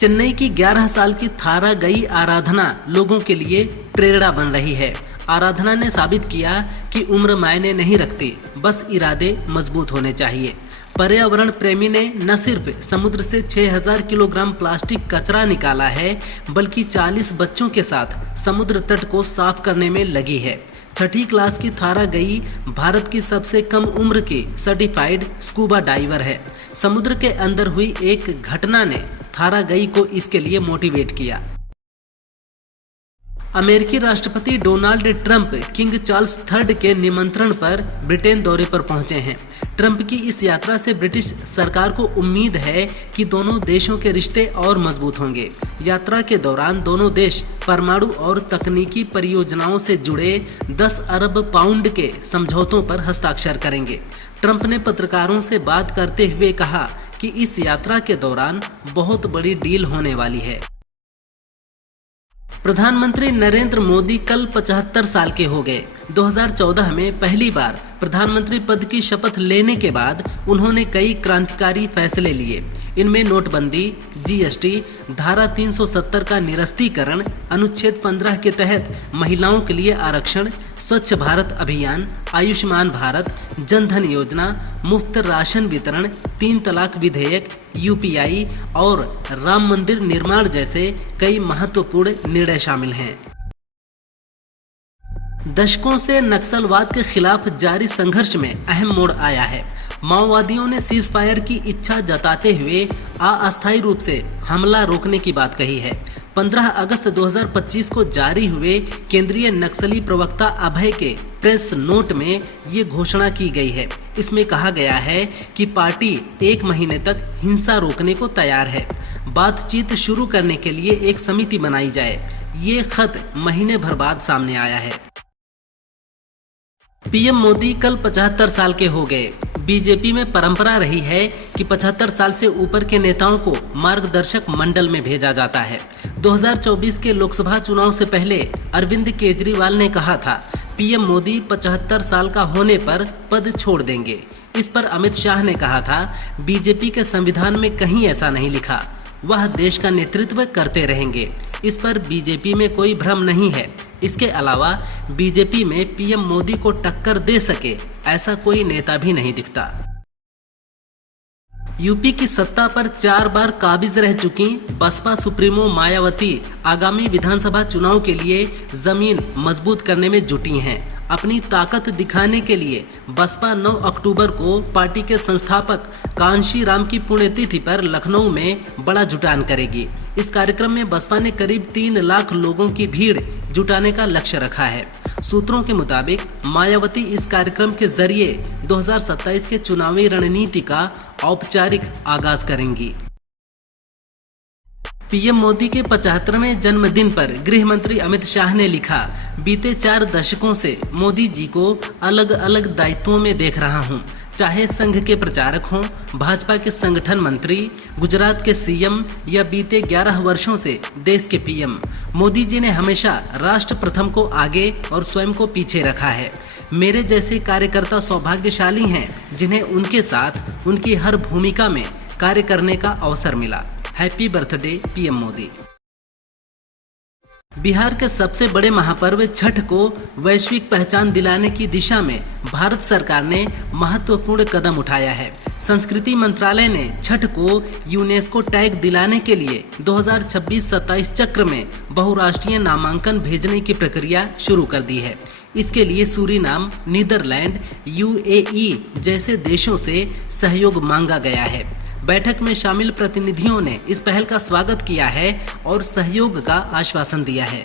चेन्नई की 11 साल की थारा गई आराधना लोगों के लिए प्रेरणा बन रही है। आराधना ने साबित किया कि उम्र मायने नहीं रखती, बस इरादे मजबूत होने चाहिए। पर्यावरण प्रेमी ने न सिर्फ समुद्र से 6000 किलोग्राम प्लास्टिक कचरा निकाला है, बल्कि 40 बच्चों के साथ समुद्र तट को साफ करने में लगी है। छठी क्लास की थारा गई भारत की सबसे कम उम्र की सर्टिफाइड स्कूबा डाइवर है। समुद्र के अंदर हुई एक घटना ने थारा गई को इसके लिए मोटिवेट किया। अमेरिकी राष्ट्रपति Donald Trump king Charles III के निमंत्रण पर ब्रिटेन दौरे पर पहुंचे हैं। ट्रंप की इस यात्रा से ब्रिटिश सरकार को उम्मीद है कि दोनों देशों के रिश्ते और मजबूत होंगे। यात्रा के दौरान दोनों देश परमाणु और तकनीकी परियोजनाओं से जुड़े 10 अरब पाउंड के समझौतों पर हस्ताक्षर करेंगे। ट्रंप ने पत्रकारों से बात करते हुए कहा कि इस यात्रा के दौरान बहुत बड़ी डील होने वाली है। प्रधानमंत्री नरेंद्र मोदी कल 75 साल के हो गए। 2014 में पहली बार प्रधानमंत्री पद की शपथ लेने के बाद उन्होंने कई क्रांतिकारी फैसले लिए। इनमें नोटबंदी, जीएसटी, धारा 370 का निरस्तीकरण, अनुच्छेद 15 के तहत महिलाओं के लिए आरक्षण, स्वच्छ भारत अभियान, आयुष्मान भारत, जन धन योजना, मुफ्त राशन वितरण, 3 तलाक विधेयक, यूपीआई और राम मंदिर निर्माण जैसे कई महत्वपूर्ण निर्णय शामिल हैं। दशकों से नक्सलवाद के खिलाफ जारी संघर्ष में अहम मोड़ आया है। माओवादियों ने सीज फायर की इच्छा जताते हुए अस्थायी रूप से हमला रोकने की बात कही है। 15 अगस्त 2025 को जारी हुए केंद्रीय नक्सली प्रवक्ता अभय के प्रेस नोट में ये घोषणा की गई है। इसमें कहा गया है कि पार्टी 1 महीने तक हिंसा रोकने को तैयार है। बातचीत शुरू करने के लिए एक समिति बनाई जाए। ये खत महीने भर बाद सामने आया है। पीएम मोदी कल 75 साल के हो गए। बीजेपी में परंपरा रही है कि 75 साल से ऊपर के नेताओं को मार्गदर्शक मंडल में भेजा जाता है। 2024 के लोकसभा चुनाव से पहले अरविंद केजरीवाल ने कहा था, पीएम मोदी 75 साल का होने पर पद छोड़ देंगे। इस पर अमित शाह ने कहा था, बीजेपी के संविधान में कहीं ऐसा नहीं लिखा, वह देश का नेतृत्व करते रहेंगे। इस पर बीजेपी में कोई भ्रम नहीं है। इसके अलावा बीजेपी में पीएम मोदी को टक्कर दे सके ऐसा कोई नेता भी नहीं दिखता। यूपी की सत्ता पर 4 बार काबिज रह चुकी बसपा सुप्रीमो मायावती आगामी विधानसभा चुनाव के लिए जमीन मजबूत करने में जुटी हैं। अपनी ताकत दिखाने के लिए बसपा 9 अक्टूबर को पार्टी के संस्थापक कांशी राम की पुण्यतिथि पर लखनऊ में बड़ा जुटान करेगी। इस कार्यक्रम में बसपा ने करीब 3 लाख लोगों की भीड़ जुटाने का लक्ष्य रखा है। सूत्रों के मुताबिक मायावती इस कार्यक्रम के जरिए 2027 के चुनावी रणनीति का औपचारिक आगाज करेंगी। पीएम मोदी के 75वें जन्मदिन पर गृह मंत्री अमित शाह ने लिखा, बीते 4 दशकों से मोदी जी को अलग अलग दायित्वों में देख रहा हूं। चाहे संघ के प्रचारक हों, भाजपा के संगठन मंत्री, गुजरात के सीएम या बीते 11 वर्षों से देश के पीएम, मोदी जी ने हमेशा राष्ट्र प्रथम को आगे और स्वयं को पीछे रखा है। मेरे जैसे कार्यकर्ता सौभाग्यशाली हैं जिन्हें उनके साथ उनकी हर भूमिका में कार्य करने का अवसर मिला। Happy birthday PM Modi. Bihar के सबसे बड़े महापर्व छठ को वैश्विक पहचान दिलाने की दिशा में भारत सरकार ने महत्वपूर्ण कदम उठाया है। संस्कृति मंत्रालय ने छठ को यूनेस्को टैग दिलाने के लिए 2026-27 चक्र में बहुराष्ट्रीय नामांकन भेजने की प्रक्रिया शुरू कर दी है। इसके लिए सूरीनाम, नीदरलैंड, यूएई जैसे देशों से सहयोग मांगा गया है। बैठक में शामिल प्रतिनिधियों ने इस पहल का स्वागत किया है और सहयोग का आश्वासन दिया है।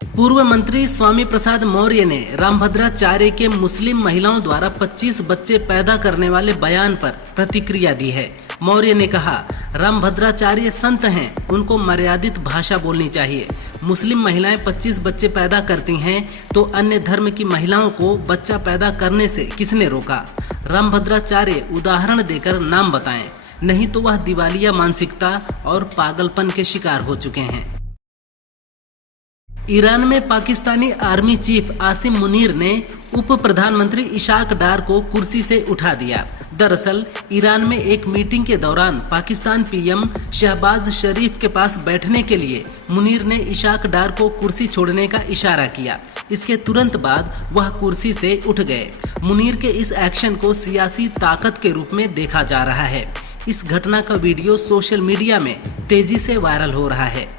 पूर्व मंत्री स्वामी प्रसाद मौर्य ने रामभद्राचार्य के मुस्लिम महिलाओं द्वारा 25 बच्चे पैदा करने वाले बयान पर प्रतिक्रिया दी है। मौर्य ने कहा, रामभद्राचार्य संत हैं, उनको मर्यादित भाषा बोलनी चाहिए। मुस्लिम महिलाएं 25 बच्चे पैदा करती हैं तो अन्य धर्म की महिलाओं को बच्चा पैदा करने से किसने रोका? रामभद्राचार्य उदाहरण देकर नाम बताएं, नहीं तो वह दिवालिया मानसिकता और पागलपन के शिकार हो चुके हैं। ईरान में पाकिस्तानी आर्मी चीफ आसिम मुनीर ने उप प्रधानमंत्री इशाक डार को कुर्सी से उठा दिया। दरअसल ईरान में एक मीटिंग के दौरान पाकिस्तान पीएम शहबाज शरीफ के पास बैठने के लिए मुनीर ने इशाक डार को कुर्सी छोड़ने का इशारा किया। इसके तुरंत बाद वह कुर्सी से उठ गए। मुनीर के इस एक्शन को सियासी ताकत के रूप में देखा जा रहा है। इस घटना का वीडियो सोशल मीडिया में तेजी से वायरल हो रहा है।